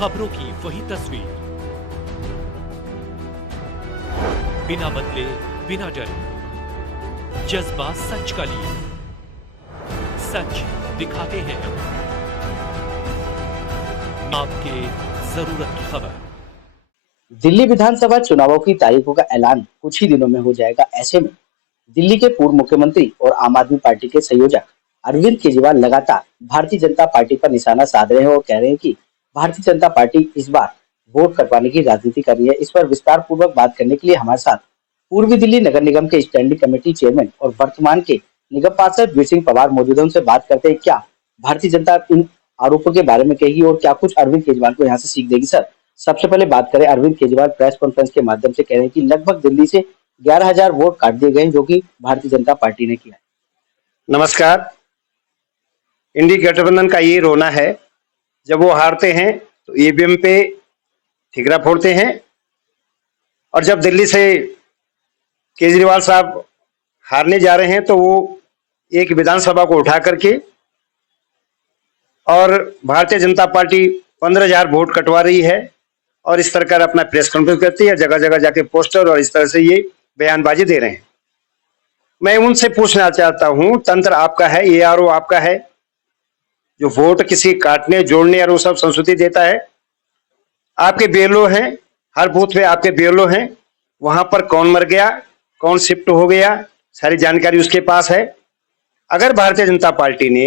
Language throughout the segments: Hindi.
खबरों की वही तस्वीर, बिना बदले बिना डरे, जज्बा सच का लिए, सच दिखाते हैं आपके जरूरत की खबर। दिल्ली विधानसभा चुनावों की तारीखों का ऐलान कुछ ही दिनों में हो जाएगा। ऐसे में दिल्ली के पूर्व मुख्यमंत्री और आम आदमी पार्टी के संयोजक अरविंद केजरीवाल लगातार भारतीय जनता पार्टी पर निशाना साध रहे हैं और कह रहे हैं कि भारतीय जनता पार्टी इस बार वोट कटवाने की राजनीति कर रही है। इस पर विस्तार पूर्वक बात करने के लिए हमारे साथ पूर्वी दिल्ली नगर निगम के स्टैंडिंग कमेटी चेयरमैन और वर्तमान के निगम पार्षद वीर सिंह पवार मौजूद हैं। उनसे बात करते हैं क्या भारतीय जनता इन आरोपों के बारे में कहेगी और क्या कुछ अरविंद केजरीवाल को यहाँ से सीख देगी। सर, सबसे पहले बात करें, अरविंद केजरीवाल प्रेस कॉन्फ्रेंस के माध्यम से कह रहे हैं कि लगभग दिल्ली से 11,000 वोट काट दिए गए जो कि भारतीय जनता पार्टी ने किया है। नमस्कार। इंडी गठबंधन का ये रोना है, जब वो हारते हैं तो ईवीएम पे ठिकरा फोड़ते हैं और जब दिल्ली से केजरीवाल साहब हारने जा रहे हैं तो वो एक विधानसभा को उठा करके और भारतीय जनता पार्टी 15,000 वोट कटवा रही है और इस तरह का अपना प्रेस कॉन्फ्रेंस करती है, जगह जगह जाके पोस्टर और इस तरह से ये बयानबाजी दे रहे हैं। मैं उनसे पूछना चाहता हूं, तंत्र आपका है, एआरओ आपका है, जो वोट किसी काटने जोड़ने और वो सब संस्कृति देता है। आपके बीएलओ हैं, हर बूथ पे आपके बीएलओ हैं, वहां पर कौन मर गया, कौन शिफ्ट हो गया, सारी जानकारी उसके पास है। अगर भारतीय जनता पार्टी ने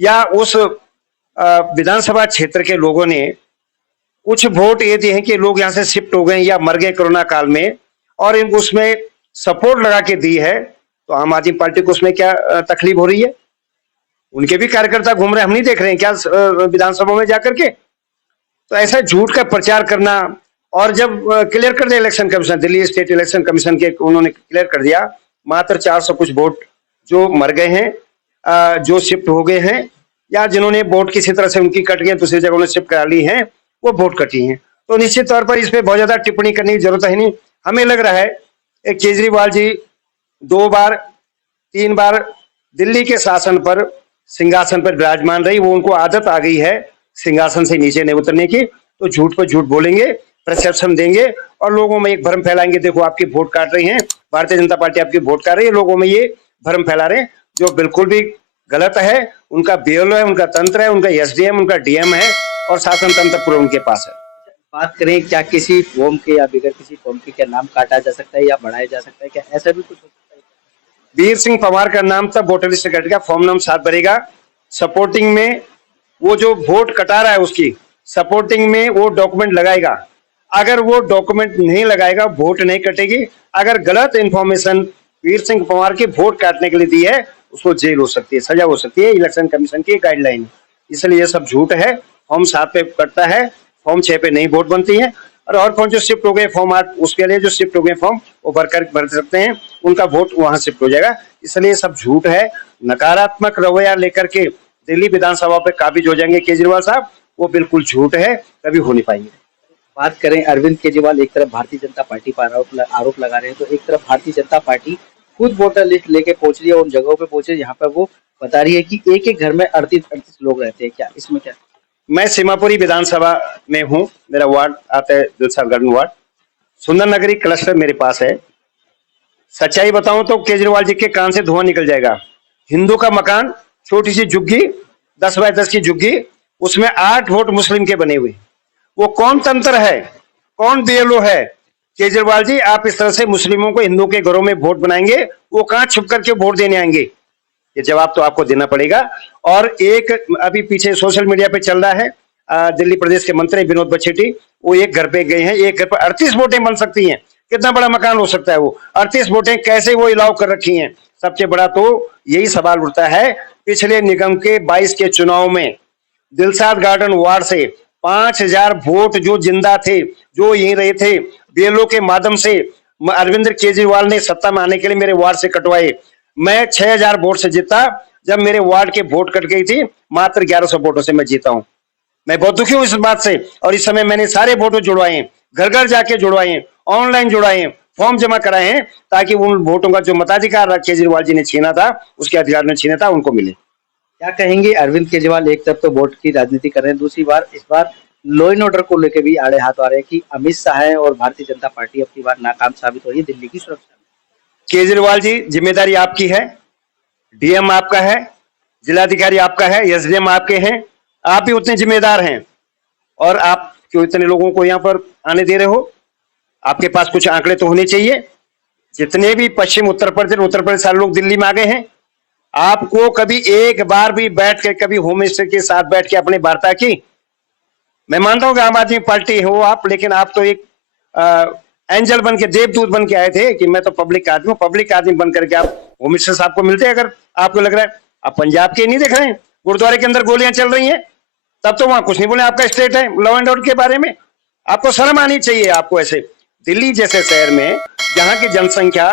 या उस विधानसभा क्षेत्र के लोगों ने कुछ वोट ये दिए हैं कि लोग यहाँ से शिफ्ट हो गए या मर गए कोरोना काल में और उसमें सपोर्ट लगा के दी है, तो आम आदमी पार्टी को उसमें क्या तकलीफ हो रही है? उनके भी कार्यकर्ता घूम रहे, हम नहीं देख रहे हैं क्या विधानसभा में जाकर के? तो ऐसा झूठ का प्रचार करना, और जब क्लियर कर दिया election commission, Delhi state election commission के उन्होंने क्लियर कर दिया, मात्र 400 कुछ वोट जो मर गए हैं, जो शिफ्ट हो गए हैं या जिन्होंने वोट किसी तरह से उनकी कट गए दूसरी जगह शिफ्ट करा ली है, वो वोट कटी हैं। तो निश्चित तौर पर इस पे बहुत ज्यादा टिप्पणी करने की जरूरत है नहीं। हमें लग रहा है केजरीवाल जी 2 बार 3 बार दिल्ली के शासन पर सिंहासन पर विराजमान रही, वो उनको आदत आ गई है सिंहासन से नीचे नहीं उतरने की, तो झूठ पर झूठ बोलेंगे, परसेप्शन देंगे और लोगों में एक भ्रम फैलाएंगे, देखो आपकी वोट काट रही है, भारतीय जनता पार्टी आपकी वोट काट रही है, लोगों में ये भ्रम फैला रहे हैं, जो बिल्कुल भी गलत है। उनका बीएलओ है, उनका तंत्र है, उनका एसडीएम, उनका डीएम है और शासन तंत्र पूरा उनके पास है। बात करें, क्या किसी फॉर्म के या बगैर किसी फॉर्म के क्या नाम काटा जा सकता है या बढ़ाया जा सकता है, क्या ऐसा भी कुछ हो सकता है? वीर सिंह पवार का नाम तब वोटर लिस्ट से कटेगा, फॉर्म नंबर 7 भरेगा, सपोर्टिंग में वो जो वोट कटा रहा है उसकी सपोर्टिंग में वो डॉक्यूमेंट लगाएगा। अगर वो डॉक्यूमेंट नहीं लगाएगा, वोट नहीं कटेगी। अगर गलत इंफॉर्मेशन वीर सिंह पवार की वोट काटने के लिए दी है, उसको जेल हो सकती है, सजा हो सकती है, इलेक्शन कमीशन की गाइडलाइन। इसलिए ये सब झूठ है। फॉर्म 7 पे कटता है, फॉर्म 6 पे नहीं वोट बनती है। और फॉर्म जो शिफ्ट हो गए फॉर्म 8, उसके लिए जो शिफ्ट हो गए फॉर्म वो भर सकते हैं, उनका वोट वहां शिफ्ट हो जाएगा। इसलिए सब झूठ है। नकारात्मक रवैया लेकर के दिल्ली विधानसभा पे काबिज हो जाएंगे केजरीवाल साहब, वो बिल्कुल झूठ है, कभी हो नहीं पाएंगे। बात करें, अरविंद केजरीवाल एक तरफ भारतीय जनता पार्टी पर आरोप लगा रहे हैं, तो एक तरफ भारतीय जनता पार्टी खुद वोटर लिस्ट लेके पहुंच रही है, उन जगहों पे पहुंच रही है जहाँ पर वो बता रही है कि एक एक घर में 38 लोग रहते हैं। क्या इसमें क्या? मैं सीमापुरी विधानसभा में हूँ, मेरा वार्ड आता है दिलसाद गार्डन वार्ड, सुंदर नगरी क्लस्टर मेरे पास है। सच्चाई बताऊं तो केजरीवाल जी के कान से धुआं निकल जाएगा। हिंदू का मकान, छोटी सी झुग्गी, 10 बाय 10 की झुग्गी, उसमें 8 वोट मुस्लिम के बने हुए। वो कौन तंत्र है, कौन बीएलओ है? केजरीवाल जी, आप इस तरह से मुस्लिमों को हिंदू के घरों में वोट बनाएंगे, वो कहां छुप करके वोट देने आएंगे? ये जवाब तो आपको देना पड़ेगा। और एक अभी पीछे सोशल मीडिया पे चल रहा है, दिल्ली प्रदेश के मंत्री विनोद बछेटी, वो एक घर पे गए हैं, एक घर पर 38 वोटें बन सकती हैं। कितना बड़ा मकान हो सकता है वो? 38 वोटें कैसे वो अलाउ कर रखी हैं? सबसे बड़ा तो यही सवाल उठता है, पिछले निगम के 22 के चुनाव में दिलसाद गार्डन वार्ड से 5,000 वोट जो जिंदा थे, जो यहीं रहे थे, बीएलओ के माध्यम से अरविंद केजरीवाल ने सत्ता में आने के लिए मेरे वार्ड से कटवाए। मैं 6,000 वोट से जीता। जब मेरे वार्ड के वोट कट गई थी, मात्र 1100 वोटों से मैं जीता हूं। मैं बहुत दुखी हूं इस बात से। और इस समय मैंने सारे वोटों जुड़वाए हैं, घर घर जाके जुड़वाए हैं, ऑनलाइन जुड़वाए हैं, फॉर्म जमा कराए हैं, ताकि उन वोटों का जो मताधिकार केजरीवाल जी ने छीना था, उसके अधिकार ने छीना था, उनको मिले। क्या कहेंगे? अरविंद केजरीवाल एक तरफ तो वोट की राजनीति कर रहे हैं, दूसरी बार इस बार लॉ एंड ऑर्डर को लेकर भी आड़े हाथ आ रहे हैं कि अमित शाह है और भारतीय जनता पार्टी अपनी बार नाकाम साबित हो रही है दिल्ली की सुरक्षा में। केजरीवाल जी, जिम्मेदारी आपकी है, डीएम आपका है, जिलाधिकारी आपका है, एसडीएम आपके हैं, आप भी उतने जिम्मेदार हैं और आप क्यों इतने लोगों को यहाँ पर आने दे रहे हो? आपके पास कुछ आंकड़े तो होने चाहिए। जितने भी पश्चिम उत्तर प्रदेश सारे लोग दिल्ली में आ गए हैं, आपको कभी एक बार भी बैठ के कभी होम मिनिस्टर के साथ बैठ के अपनी वार्ता की? मैं मानता हूं कि आम आदमी पार्टी हो आप, लेकिन आप तो एक एंजल बन के, देवदूत बन के आए थे कि मैं तो पब्लिक आदमी हूं। पब्लिक आदमी बन करके आप होम मिनिस्टर साहब को मिलते अगर आपको लग रहा है। आप पंजाब के नहीं देख रहे हैं, गुरुद्वारे के अंदर गोलियां चल रही हैं, तब तो वहां कुछ नहीं बोले। आपका स्टेट है, लॉ एंड ऑर्डर के बारे में आपको शर्म आनी चाहिए। आपको ऐसे दिल्ली जैसे शहर में जहां की जनसंख्या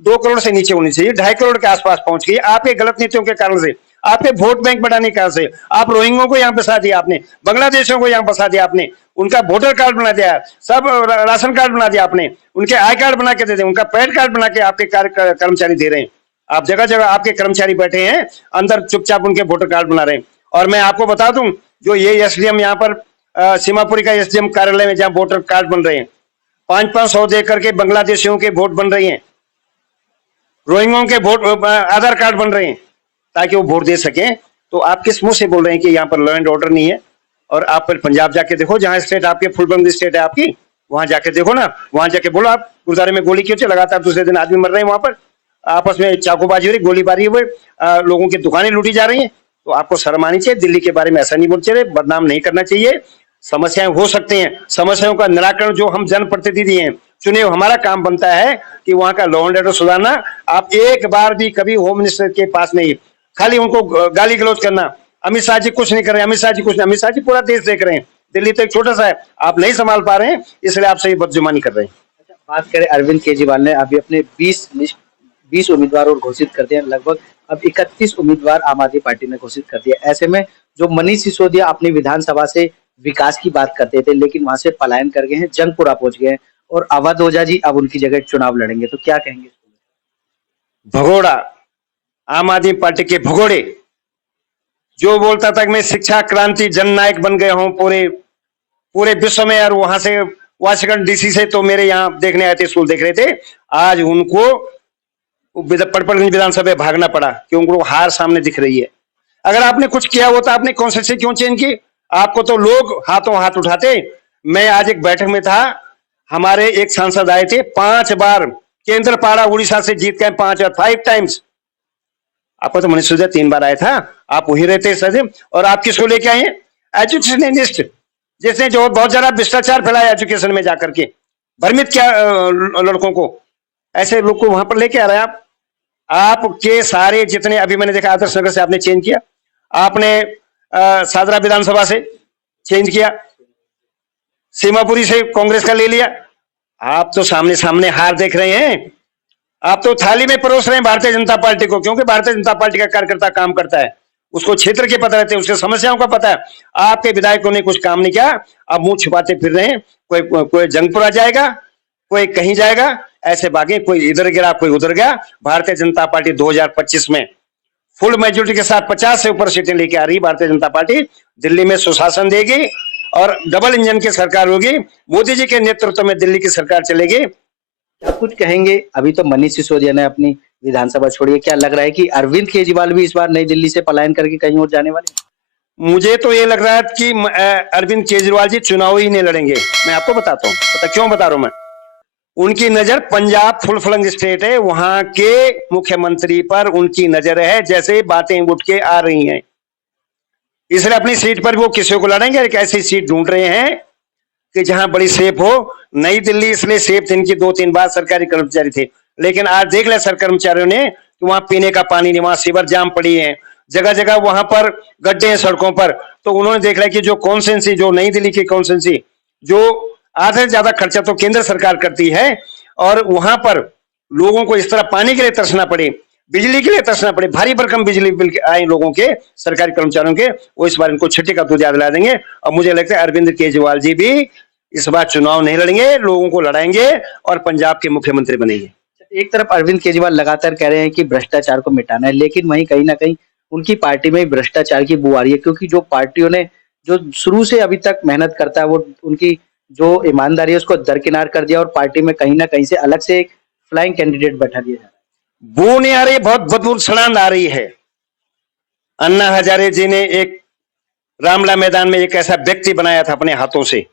2 करोड़ से नीचे होनी चाहिए, 2.5 करोड़ के आसपास पहुंच गई, आपके गलत नीतियों के कारण से, आपके वोट बैंक बढ़ाने के कारण से, आप रोहिंग्यों को यहाँ बसा दिया आपने, बांग्लादेशियों को यहाँ बसा दिया आपने, उनका वोटर कार्ड बना दिया, सब राशन कार्ड बना दिया आपने, उनके आई कार्ड बना के दे दिए, उनका पैन कार्ड बना के आपके कर्मचारी दे रहे हैं। आप जगह जगह आपके कर्मचारी बैठे हैं, अंदर चुपचाप उनके वोटर कार्ड बना रहे हैं। और मैं आपको बता दूं, जो ये एसडीएम यहाँ पर सीमापुरी का एसडीएम कार्यालय में जहाँ वोटर कार्ड बन रहे हैं, 500 दे करके बांग्लादेशियों के वोट बन रहे हैं, रोहिंग्यों के वोट आधार कार्ड बन रहे हैं ताकि वो वोट दे सकें। तो आप किस मुंह से बोल रहे हैं कि यहाँ पर लॉ एंड ऑर्डर नहीं है? और आप फिर पंजाब जाके देखो, जहां स्टेट आपके फुलबंदी स्टेट है आपकी, वहां जाके देखो ना, वहां जाके बोलो आप गुरुद्वारे में गोली क्यों चल, लगातार दूसरे दिन आदमी मर रहे हैं वहां पर, आपस में चाकूबाजी हो रही, गोलीबारी हुई, लोगों की दुकानें लूटी जा रही हैं। तो आपको शर्म आनी चाहिए। दिल्ली के बारे में ऐसा नहीं बोलना चाहिए, बदनाम नहीं करना चाहिए। समस्याएं हो सकती हैं, समस्याओं का निराकरण जो हम जनप्रतिनिधि हैं चुने, हमारा काम बनता है कि वहां का लॉ एंड ऑर्डर सुधारना। आप एक बार भी कभी होम मिनिस्टर के पास नहीं, खाली उनको गाली गलौज करना, अमित शाह जी कुछ नहीं कर रहे, अमित शाह जी कुछ नहीं। अमित शाह जी पूरा देश देख रहे हैं, दिल्ली तो एक छोटा सा है, आप नहीं संभाल पा रहे हैं, इसलिए आपसे ये बदजुबानी कर रहे हैं। अच्छा, बात करें अरविंद केजरीवाल ने अभी अपने 20 उम्मीदवार और घोषित कर दिए, लगभग अब 31 उम्मीदवार आम आदमी पार्टी ने घोषित कर दिया। ऐसे में जो मनीष सिसोदिया अपनी विधानसभा से विकास की बात करते थे लेकिन वहां से पलायन कर गए हैं, जंगपुरा पहुंच गए हैं और अवध ओझा जी अब उनकी जगह चुनाव लड़ेंगे, तो क्या कहेंगे? भगोड़ा, आम आदमी पार्टी के भगोड़े, जो बोलता था कि मैं शिक्षा क्रांति जननायक बन गया हूं पूरे विश्व में, और वहां से वाशिंगटन डीसी से तो मेरे यहाँ देखने आए थे, स्कूल देख रहे थे, आज उनको पड़पड़गंज विधानसभा भागना पड़ा क्योंकि उनको हार सामने दिख रही है। अगर आपने कुछ किया होता, आपने कॉन्स्टिट्यूंसी क्यों चेंज की? आपको तो लोग हाथों हाथ उठाते। मैं आज एक बैठक में था, हमारे एक सांसद आए थे, 5 बार केंद्रपाड़ा उड़ीसा से जीत गए, 5 टाइम्स। आपका तो मनीष सिसोदिया 3 बार आया था, आप वही रहते सर, और आप किसको लेके आए हैं? एजुकेशनिस्ट, जिसने जो बहुत ज्यादा भ्रष्टाचार फैलाया एजुकेशन में जाकर के, भ्रमित किया लड़कों को, ऐसे लोग को वहां पर लेके आ रहे हैं आप। आपके सारे जितने, अभी मैंने देखा आदर्श नगर से आपने चेंज किया, आपने सादरा विधानसभा से चेंज किया, सीमापुरी से कांग्रेस का ले लिया। आप तो सामने सामने हार देख रहे हैं, आप तो थाली में परोस रहे हैं भारतीय जनता पार्टी को, क्योंकि भारतीय जनता पार्टी का कार्यकर्ता काम करता है, उसको क्षेत्र के पता रहते हैं, उसके समस्याओं का पता है। आपके विधायकों ने कुछ काम नहीं किया, अब मुंह छिपाते फिर रहे हैं। कोई जंगपुरा जाएगा, कोई कहीं जाएगा, ऐसे भागे, कोई इधर गिरा कोई उधर गया। भारतीय जनता पार्टी 2025 में फुल मेजोरिटी के साथ 50 से ऊपर सीटें लेके आ रही भारतीय जनता पार्टी, दिल्ली में सुशासन देगी और डबल इंजन की सरकार होगी। मोदी जी के नेतृत्व में दिल्ली की सरकार चलेगी। आप कुछ कहेंगे? अभी तो मनीष सिसोदिया ने अपनी विधानसभा छोड़ी है, क्या लग रहा है कि अरविंद केजरीवाल भी इस बार नई दिल्ली से पलायन करके कहीं और जाने वाले? मुझे तो ये लग रहा है कि अरविंद केजरीवाल जी चुनाव ही नहीं लड़ेंगे। मैं आपको बताता हूँ, पता क्यों बता रहा हूं मैं। उनकी नजर पंजाब फुल फ्लंग स्टेट है, वहां के मुख्यमंत्री पर उनकी नजर है, जैसे बातें उठ के आ रही हैं, इसलिए अपनी सीट पर वो किसी को लड़ेंगे। एक ऐसी सीट ढूंढ रहे हैं कि जहां बड़ी सेफ हो। नई दिल्ली इसलिए सेफ थी, इनकी 2-3 बार सरकारी कर्मचारी थे, लेकिन आज देख ले सर कर्मचारियों ने कि वहां पीने का पानी नहीं, वहां सीवर जाम पड़ी है, जगह जगह वहां पर गड्ढे हैं सड़कों पर। तो उन्होंने देख लिया कि जो कॉन्स्टिट्यूंसी, जो नई दिल्ली की कॉन्स्टिट्यूंसी, जो आधे से ज्यादा खर्चा तो केंद्र सरकार करती है, और वहां पर लोगों को इस तरह पानी के लिए तरसना पड़े, बिजली के लिए तरसना पड़े, भारी भरकम बिजली बिल आए लोगों के, सरकारी कर्मचारियों के, वो इस बार इनको छठी का दूध याद दिला देंगे। और मुझे लगता है अरविंद केजरीवाल जी भी इस बार चुनाव नहीं लड़ेंगे, लोगों को लड़ाएंगे और पंजाब के मुख्यमंत्री बनेंगे। एक तरफ अरविंद केजरीवाल लगातार कह रहे हैं कि भ्रष्टाचार को मिटाना है, लेकिन वहीं कहीं ना कहीं उनकी पार्टी में भ्रष्टाचार की बू आ रही है, क्योंकि जो पार्टियों ने जो शुरू से अभी तक मेहनत करता है, वो उनकी जो ईमानदारी है उसको दरकिनार कर दिया और पार्टी में कहीं ना कहीं से अलग से एक फ्लाइंग कैंडिडेट बैठा दिया जा रहा है। बू नहीं आ रही, बहुत बदबू सड़ांद आ रही है। अन्ना हजारे जी ने एक रामला मैदान में एक ऐसा व्यक्ति बनाया था अपने हाथों से,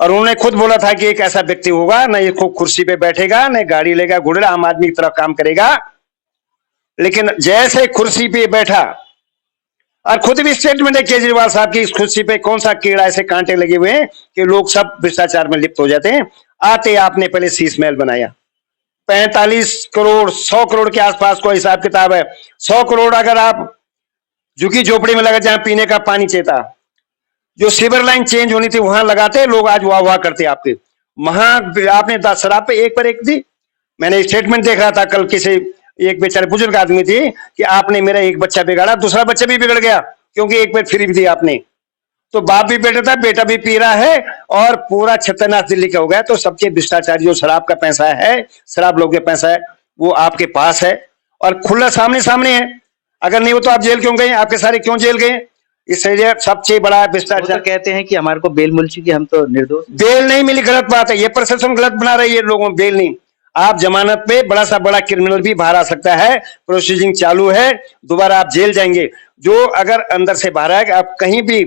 और उन्होंने खुद बोला था कि एक ऐसा व्यक्ति होगा, न ये खूब कुर्सी पे बैठेगा, न गाड़ी लेगा घोड़े, आम आदमी की तरह काम करेगा। लेकिन जैसे कुर्सी पे बैठा, और खुद भी स्टेटमेंट है केजरीवाल साहब की, इस कुर्सी पे कौन सा कीड़ा ऐसे कांटे लगे हुए हैं कि लोग सब भ्रष्टाचार में लिप्त हो जाते हैं। आते आपने पहले शीश महल बनाया, 45 करोड़ 100 करोड़ के आसपास को हिसाब किताब है। 100 करोड़ अगर आप झुकी झोपड़ी में लगा जहां पीने का पानी चेता, जो सीवर लाइन चेंज होनी थी वहां लगाते, लोग आज वाह वाह करते आपके। वहां आपने शराब पे एक पर एक दी। मैंने स्टेटमेंट देख रहा था कल, किसी एक बेचारे बुजुर्ग आदमी थी कि आपने मेरा एक बच्चा बिगाड़ा, दूसरा बच्चा भी बिगड़ गया क्योंकि एक बार फ्री भी दी आपने। तो बाप भी बेटा था, बेटा भी पी रहा है, और पूरा छत्तरनाश दिल्ली का हो गया। तो सबके भ्रष्टाचारी जो शराब का पैसा है, शराब लोग के पैसा है, वो आपके पास है और खुला सामने सामने है। अगर नहीं हो तो आप जेल क्यों गए? आपके सारे क्यों जेल गए? इसलिए सबसे बड़ा भ्रष्टाचार। तो कहते हैं कि हमारे को बेल मिल चुकी, हम तो निर्दोष। बेल नहीं मिली, गलत बात है। ये प्रशासन गलत बना रही है लोगों, बेल नहीं। आप जमानत पे बड़ा सा बड़ा क्रिमिनल भी बाहर आ सकता है, प्रोसीजिंग चालू है, दोबारा आप जेल जाएंगे। जो अगर अंदर से बाहर आए, आप कहीं भी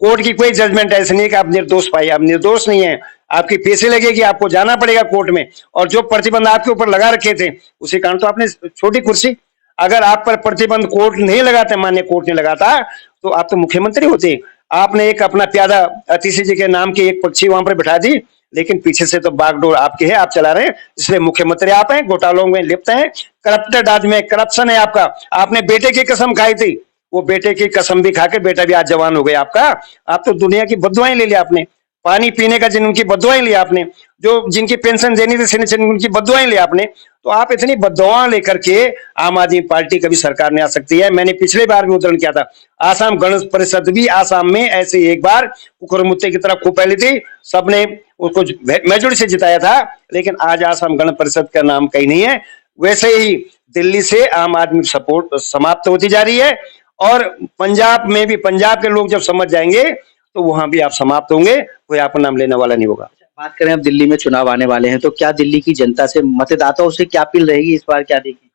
कोर्ट की कोई जजमेंट ऐसी नहीं है कि आप निर्दोष पाए, आप निर्दोष नहीं है, आपकी पैसे लगेगी, आपको जाना पड़ेगा कोर्ट में। और जो प्रतिबंध आपके ऊपर लगा रखे थे उसी कारण तो आपने छोटी कुर्सी, अगर आप पर प्रतिबंध कोर्ट नहीं लगाते, मान्य कोर्ट नहीं लगाता, तो आप तो मुख्यमंत्री होते। आपने एक अपना प्यादा अतिशी जी के नाम की एक पक्षी वहां पर बैठा दी, लेकिन पीछे से तो बागडोर आपकी है, आप चला रहे हैं, इसलिए मुख्यमंत्री आप हैं। घोटालों में लिप्त हैं, करप्टेड आदमी है, करप्शन है आपका। आपने बेटे की कसम खाई थी, वो बेटे की कसम भी खाकर बेटा भी आज जवान हो गया आपका। आप तो दुनिया की बददुआएं ले लिया आपने, पानी पीने का जिन उनकी बददुआएं लिया आपने, जो जिनकी पेंशन देनी थी उनकी बददुआएं लिया आपने। तो आप इतनी बददुआ लेकर के आम आदमी पार्टी कभी सरकार में आ सकती है। मैंने पिछले बार भी उदाहरण किया था, आसाम गण परिषद भी आसाम में ऐसे एक बार मुत्ते की तरफ खूब फैली थी, सबने उसको मेजोरिटी से जिताया था, लेकिन आज आसाम गण परिषद का नाम कहीं नहीं है। वैसे ही दिल्ली से आम आदमी सपोर्ट समाप्त होती जा रही है, और पंजाब में भी, पंजाब के लोग जब समझ जाएंगे तो वहां भी आप समाप्त होंगे, कोई आपका नाम लेने वाला नहीं होगा। बात करें, अब दिल्ली में चुनाव आने वाले हैं, तो क्या दिल्ली की जनता से, मतदाताओं से क्या अपील रहेगी इस बार, क्या देखी?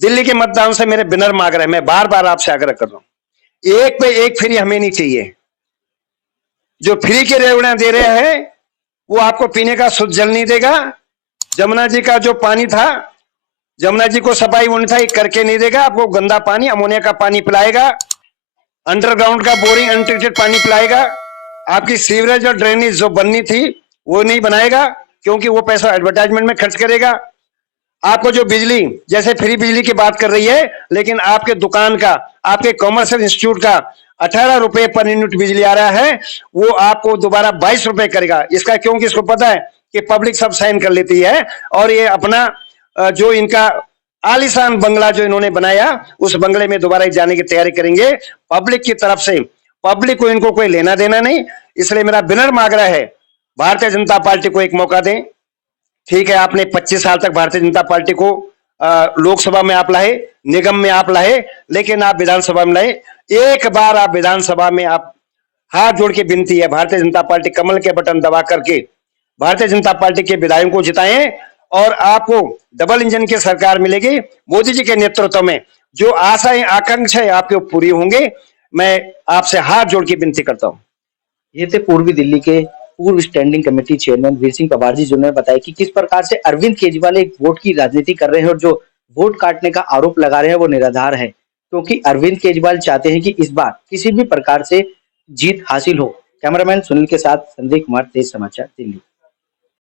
दिल्ली के मतदान से मेरे विनम्र आग्रह, मैं बार बार आपसे आग्रह कर रहा हूं, एक पे एक फ्री हमें नहीं चाहिए। जो फ्री के रेवड़ियां दे रहे हैं वो आपको पीने का शुद्ध जल नहीं देगा। जमुना जी का जो पानी था, जमुना जी को सफाई होनी था, करके नहीं देगा, आपको गंदा पानी, अमोनिया का पानी पिलाएगा, अंडरग्राउंड का बोरिंग अनट्रीटेड पानी पिलाएगा। आपकी सीवरेज और ड्रेनेज जो बननी थी वो नहीं बनाएगा, क्योंकि वो पैसा एडवर्टाइजमेंट में खर्च करेगा। आपको जो बिजली, जैसे फ्री बिजली की बात कर रही है, लेकिन आपके दुकान का, आपके कॉमर्शियल इंस्टीट्यूट का 18 रुपए पर यूनिट बिजली आ रहा है, वो आपको दोबारा 22 रुपए करेगा। इसका क्योंकि इसको पता है कि पब्लिक सब साइन कर लेती है, और ये अपना जो इनका आलीशान बंगला जो इन्होंने बनाया, उस बंगले में दोबारा जाने की तैयारी करेंगे पब्लिक की तरफ से। पब्लिक को इनको कोई लेना देना नहीं, इसलिए मेरा विनम्र आग्रह है, भारतीय जनता पार्टी को एक मौका दें। ठीक है, आपने 25 साल तक भारतीय जनता पार्टी को लोकसभा में आप लाए, निगम में आप लाए, लेकिन आप विधानसभा में लाए। एक बार आप विधानसभा में आप हाथ जोड़ के विनती है, भारतीय जनता पार्टी कमल के बटन दबा करके भारतीय जनता पार्टी के विधायकों को जिताएं, और आपको डबल इंजन की सरकार मिलेगी। मोदी जी के नेतृत्व में जो आशाएं आकांक्षाएं आपके पूरी होंगे। मैं आपसे हाथ जोड़ के विनती करता हूं। ये थे पूर्वी दिल्ली के पूर्व standing committee chairman Veer Singh Pawar ji, जिन्होंने बताया कि किस प्रकार से अरविंद केजरीवाल एक वोट की राजनीति कर रहे हैं, और जो वोट काटने का आरोप लगा रहे हैं वो निराधार है, क्योंकि अरविंद केजरीवाल चाहते हैं कि इस बार किसी भी प्रकार से जीत हासिल हो। कैमरामैन सुनील के साथ संजय कुमार, तेज समाचार, दिल्ली।